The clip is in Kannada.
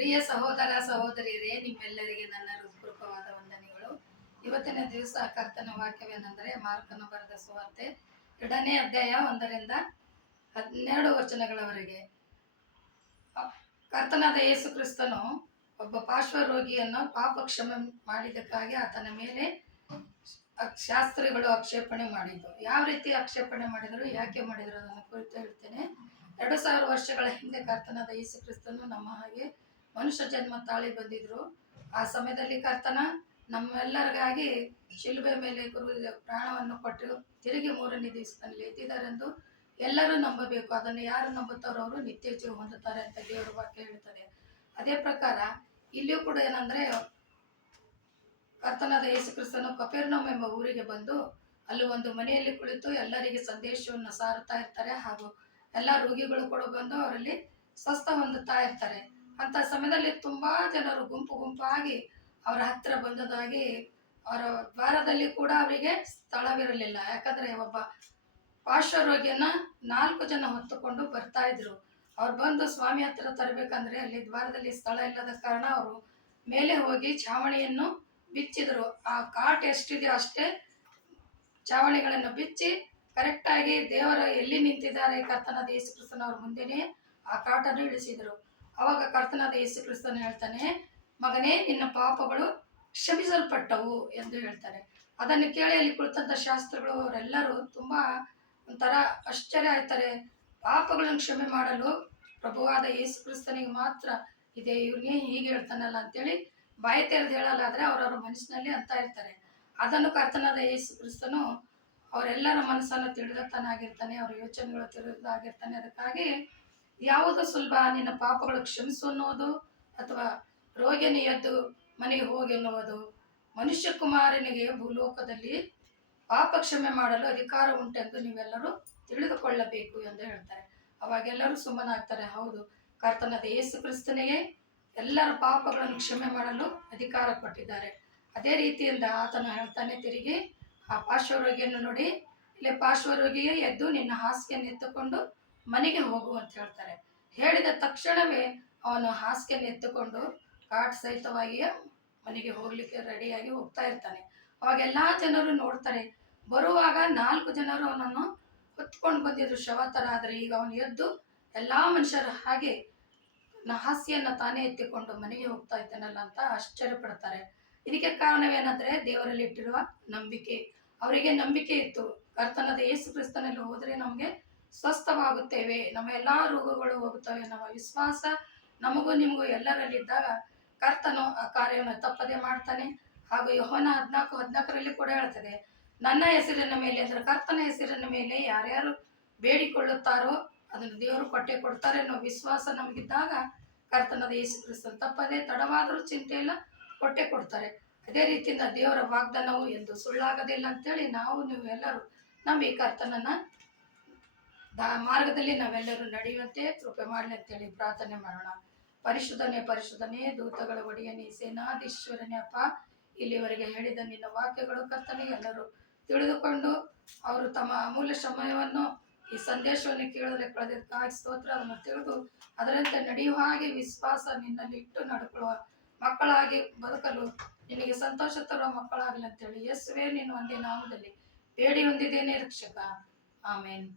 ಪ್ರಿಯ ಸಹೋದರ ಸಹೋದರಿಯರೇ, ನಿಮ್ಮೆಲ್ಲರಿಗೆ ನನ್ನ ಹೃತ್ಪೂರ್ವಕವಾದ ವಂದನೆಗಳು. ಇವತ್ತಿನ ದಿವಸ ಕರ್ತನ ವಾಕ್ಯವೇನೆಂದರೆ ಮಾರ್ಕನ ಬರೆದ ಸುವಾರ್ತೆ 2ನೇ ಅಧ್ಯಾಯ 1ರಿಂದ 12 ವಚನಗಳವರೆಗೆ. ಕರ್ತನಾದ ಯೇಸು ಕ್ರಿಸ್ತನು ಒಬ್ಬ ಪಾರ್ಶ್ವರೋಗಿಯನ್ನು ಪಾಪ ಕ್ಷಮೆ ಮಾಡಿದ್ದಕ್ಕಾಗಿ ಆತನ ಮೇಲೆ ಶಾಸ್ತ್ರಿಗಳು ಆಕ್ಷೇಪಣೆ ಮಾಡಿದ್ರು. ಯಾವ ರೀತಿ ಆಕ್ಷೇಪಣೆ ಮಾಡಿದ್ರು, ಯಾಕೆ ಮಾಡಿದ್ರು ಅದನ್ನು ಕುರಿತು ಹೇಳ್ತೇನೆ. 2000 ವರ್ಷಗಳ ಹಿಂದೆ ಕರ್ತನಾದ ಯೇಸು ಕ್ರಿಸ್ತನು ನಮ್ಮ ಹಾಗೆ ಮನುಷ್ಯ ಜನ್ಮ ತಾಳಿ ಬಂದಿದ್ರು. ಆ ಸಮಯದಲ್ಲಿ ಕರ್ತನ ನಮ್ಮೆಲ್ಲರಿಗಾಗಿ ಶಿಲುಬೆ ಮೇಲೆ ಪ್ರಾಣವನ್ನು ಕೊಟ್ಟು ತಿರುಗಿ 3ನೇ ದಿವಸದಲ್ಲಿ ಎದ್ದಿದ್ದಾರೆಂದು ಎಲ್ಲರೂ ನಂಬಬೇಕು. ಅದನ್ನು ಯಾರು ನಂಬುತ್ತಾರೋ ಅವರು ನಿತ್ಯ ಜೀವ ಹೊಂದುತ್ತಾರೆ ಅಂತ ದೇವರ ವಾಕ್ಯ ಹೇಳ್ತಾರೆ. ಅದೇ ಪ್ರಕಾರ ಇಲ್ಲಿಯೂ ಕೂಡ ಏನಂದ್ರೆ, ಕರ್ತನಾದ ಯೇಸು ಕ್ರಿಸ್ತನು ಕಪೆರ್ನೌಮ್ ಎಂಬ ಊರಿಗೆ ಬಂದು ಅಲ್ಲಿ ಒಂದು ಮನೆಯಲ್ಲಿ ಕುಳಿತು ಎಲ್ಲರಿಗೆ ಸಂದೇಶವನ್ನು ಸಾರುತ್ತಾ ಇರ್ತಾರೆ. ಹಾಗೂ ಎಲ್ಲ ರೋಗಿಗಳು ಕೂಡ ಬಂದು ಅವರಲ್ಲಿ ಸ್ವಸ್ಥ ಹೊಂದುತ್ತಾ ಇರ್ತಾರೆ. ಅಂತ ಸಮಯದಲ್ಲಿ ತುಂಬಾ ಜನರು ಗುಂಪು ಗುಂಪಾಗಿ ಅವರ ಹತ್ತಿರ ಬಂದದಾಗಿ, ಅವರ ದ್ವಾರದಲ್ಲಿ ಕೂಡ ಅವರಿಗೆ ಸ್ಥಳವಿರಲಿಲ್ಲ. ಯಾಕಂದ್ರೆ ಒಬ್ಬ ಪಾರ್ಶ್ವರೋಗಿಯನ್ನ 4 ಜನ ಹೊತ್ತುಕೊಂಡು ಬರ್ತಾ ಇದ್ರು. ಅವ್ರು ಬಂದು ಸ್ವಾಮಿ ಹತ್ರ ತರಬೇಕಂದ್ರೆ ಅಲ್ಲಿ ದ್ವಾರದಲ್ಲಿ ಸ್ಥಳ ಇಲ್ಲದ ಕಾರಣ ಅವರು ಮೇಲೆ ಹೋಗಿ ಛಾವಣಿಯನ್ನು ಬಿಚ್ಚಿದ್ರು. ಆ ಕಾಟ್ ಎಷ್ಟಿದೆಯೋ ಅಷ್ಟೇ ಛಾವಣಿಗಳನ್ನು ಬಿಚ್ಚಿ ಕರೆಕ್ಟಾಗಿ ದೇವರ ಎಲ್ಲಿ ನಿಂತಿದ್ದಾರೆ ಕರ್ತನಾದ ಯೇಸು ಕ್ರಿಸ್ತನ ಅವ್ರ ಮುಂದೆನೆ ಆ ಕಾಟನ್ನು ಇಳಿಸಿದ್ರು. ಅವಾಗ ಕರ್ತನಾದ ಯೇಸು ಕ್ರಿಸ್ತನು ಹೇಳ್ತಾನೆ, ಮಗನೇ, ನಿನ್ನ ಪಾಪಗಳು ಕ್ಷಮಿಸಲ್ಪಟ್ಟವು ಎಂದು ಹೇಳ್ತಾರೆ. ಅದನ್ನು ಕೇಳಿ ಅಲ್ಲಿ ಕುಳಿತಂತ ಶಾಸ್ತ್ರಿಗಳು ಅವರೆಲ್ಲರೂ ತುಂಬಾ ಒಂಥರ ಆಶ್ಚರ್ಯ ಆಯ್ತಾರೆ. ಪಾಪಗಳನ್ನು ಕ್ಷಮೆ ಮಾಡಲು ಪ್ರಭುವಾದ ಯೇಸು ಕ್ರಿಸ್ತನಿಗೆ ಮಾತ್ರ ಇದೆ, ಇವ್ರಿಗೆ ಹೀಗೆ ಹೇಳ್ತಾನಲ್ಲ ಅಂತೇಳಿ ಬಾಯಿ ತೆರೆದು ಹೇಳಲಾದ್ರೆ ಅವರವ್ರ ಮನಸ್ಸಿನಲ್ಲಿ ಅಂತ ಇರ್ತಾರೆ. ಅದನ್ನು ಕರ್ತನಾದ ಯೇಸು ಕ್ರಿಸ್ತನು ಅವರೆಲ್ಲರ ಮನಸ್ಸನ್ನು ತಿಳಿದತನಾಗಿರ್ತಾನೆ, ಅವರ ಯೋಚನೆಗಳು ತಿಳಿದಾಗಿರ್ತಾನೆ. ಅದಕ್ಕಾಗಿ ಯಾವುದು ಸುಲಭ, ನಿನ್ನ ಪಾಪಗಳು ಕ್ಷಮಿಸು ಅನ್ನೋದು ಅಥವಾ ರೋಗಿಯನ್ನು ಎದ್ದು ಮನೆಗೆ ಹೋಗಿ ಎನ್ನುವುದು? ಮನುಷ್ಯ ಕುಮಾರನಿಗೆ ಭೂಲೋಕದಲ್ಲಿ ಪಾಪ ಕ್ಷಮೆ ಮಾಡಲು ಅಧಿಕಾರ ಉಂಟೆಂದು ನೀವೆಲ್ಲರೂ ತಿಳಿದುಕೊಳ್ಳಬೇಕು ಎಂದು ಹೇಳ್ತಾರೆ. ಅವಾಗೆಲ್ಲರೂ ಸುಮ್ಮನಾಗ್ತಾರೆ. ಹೌದು, ಕರ್ತನಾದ ಯೇಸು ಕ್ರಿಸ್ತನಿಗೆ ಎಲ್ಲರ ಪಾಪಗಳನ್ನು ಕ್ಷಮೆ ಮಾಡಲು ಅಧಿಕಾರ ಕೊಟ್ಟಿದ್ದಾರೆ. ಅದೇ ರೀತಿಯಿಂದ ಆತನು ಹೇಳ್ತಾನೆ ತಿರುಗಿ ಆ ಪಾರ್ಶ್ವರೋಗಿಯನ್ನು ನೋಡಿ, ಇಲ್ಲಿ ಪಾರ್ಶ್ವರೋಗಿಯೇ ಎದ್ದು ನಿನ್ನ ಹಾಸಿಗೆಯನ್ನು ಎತ್ತುಕೊಂಡು ಮನೆಗೆ ಹೋಗು ಅಂತ ಹೇಳ್ತಾರೆ. ಹೇಳಿದ ತಕ್ಷಣವೇ ಅವನು ಹಾಸಿಗೆಯನ್ನು ಎತ್ತುಕೊಂಡು ಕಾಟ್ ಸಹಿತವಾಗಿಯೇ ಮನೆಗೆ ಹೋಗ್ಲಿಕ್ಕೆ ರೆಡಿಯಾಗಿ ಹೋಗ್ತಾ ಇರ್ತಾನೆ. ಅವಾಗ ಎಲ್ಲಾ ಜನರು ನೋಡ್ತಾರೆ. ಬರುವಾಗ 4 ಜನರು ಅವನನ್ನು ಹೊತ್ಕೊಂಡು ಬಂದಿದ್ರು ಶವ ತರ. ಆದ್ರೆ ಈಗ ಅವನು ಎದ್ದು ಎಲ್ಲಾ ಮನುಷ್ಯರ ಹಾಗೆ ಹಾಸಿಗೆಯನ್ನು ತಾನೇ ಎತ್ತಿಕೊಂಡು ಮನೆಗೆ ಹೋಗ್ತಾ ಇದ್ದಾನಲ್ಲ ಅಂತ ಆಶ್ಚರ್ಯ ಪಡ್ತಾರೆ. ಇದಕ್ಕೆ ಕಾರಣವೇನಂದ್ರೆ ದೇವರಲ್ಲಿ ಇಟ್ಟಿರುವ ನಂಬಿಕೆ. ಅವರಿಗೆ ನಂಬಿಕೆ ಇತ್ತು, ಕರ್ತನಾದ ಯೇಸು ಕ್ರಿಸ್ತನಲ್ಲಿ ಹೋದ್ರೆ ನಮಗೆ ಸ್ವಸ್ಥವಾಗುತ್ತೇವೆ, ನಮ್ಮ ಎಲ್ಲಾ ರೋಗಗಳು ಹೋಗುತ್ತವೆ. ನಮ್ಮ ವಿಶ್ವಾಸ ನಮಗೂ ನಿಮಗೂ ಎಲ್ಲರಲ್ಲಿದ್ದಾಗ ಕರ್ತನು ಆ ಕಾರ್ಯವನ್ನು ತಪ್ಪದೆ ಮಾಡ್ತಾನೆ. ಹಾಗೂ ಯೋಹಾನ 14:14 ಕೂಡ ಹೇಳ್ತದೆ, ನನ್ನ ಹೆಸರಿನ ಮೇಲೆ ಅಂದ್ರೆ ಕರ್ತನ ಹೆಸರಿನ ಮೇಲೆ ಯಾರ್ಯಾರು ಬೇಡಿಕೊಳ್ಳುತ್ತಾರೋ ಅದನ್ನು ದೇವರು ಕೊಟ್ಟೆ ಕೊಡ್ತಾರೆ ಅನ್ನೋ ವಿಶ್ವಾಸ ನಮಗಿದ್ದಾಗ ಕರ್ತನಾದ ಯೇಸು ಕ್ರಿಸ್ತನು ತಪ್ಪದೆ ತಡವಾದರೂ ಚಿಂತೆ ಇಲ್ಲ, ಕೊಟ್ಟೆ ಕೊಡ್ತಾರೆ. ಅದೇ ರೀತಿಯಿಂದ ದೇವರ ವಾಗ್ದಾನವು ಎಂದು ಸುಳ್ಳಾಗದಿಲ್ಲ ಅಂತೇಳಿ ನಾವು ನೀವು ಎಲ್ಲರೂ ನಂಬಿ ಕರ್ತನನ್ನ ಮಾರ್ಗದಲ್ಲಿ ನಾವೆಲ್ಲರೂ ನಡೆಯುವಂತೆ ಕೃಪೆ ಮಾಡಲಿ ಅಂತೇಳಿ ಪ್ರಾರ್ಥನೆ ಮಾಡೋಣ. ಪರಿಶುದ್ಧನೇ ಪರಿಶುದ್ಧನೇ, ದೂತಗಳ ಒಡೆಯನೇ, ಸೇನಾಧೀಶ್ವರನೇ, ಅಪ್ಪ, ಇಲ್ಲಿವರೆಗೆ ಹೇಳಿದ ನಿನ್ನ ವಾಕ್ಯಗಳು ಕರ್ತನಿಗೆ ಎಲ್ಲರೂ ತಿಳಿದುಕೊಂಡು ಅವರು ತಮ್ಮ ಅಮೂಲ್ಯ ಸಮಯವನ್ನು ಈ ಸಂದೇಶವನ್ನು ಕೇಳಲು ಕಳೆದಕ್ಕಾಗಿ ಸ್ತೋತ್ರ. ಅದನ್ನು ತಿಳಿದು ಅದರಂತೆ ನಡೆಯುವ ಹಾಗೆ ವಿಶ್ವಾಸ ನಿನ್ನಲ್ಲಿ ಇಟ್ಟು ನಡ್ಕೊಳ್ಳುವ ಮಕ್ಕಳಾಗಿ ಬದುಕಲು ನಿನಗೆ ಸಂತೋಷ ತರುವ ಮಕ್ಕಳಾಗಲಿ ಅಂತೇಳಿ ಯೇಸುವೇ ನಿನ್ನ ಒಂದೇ ನಾಮದಲ್ಲಿ ಬೇಡಿ ಹೊಂದಿದ್ದೇನೆ ರಕ್ಷಕ. ಆಮೇನ್.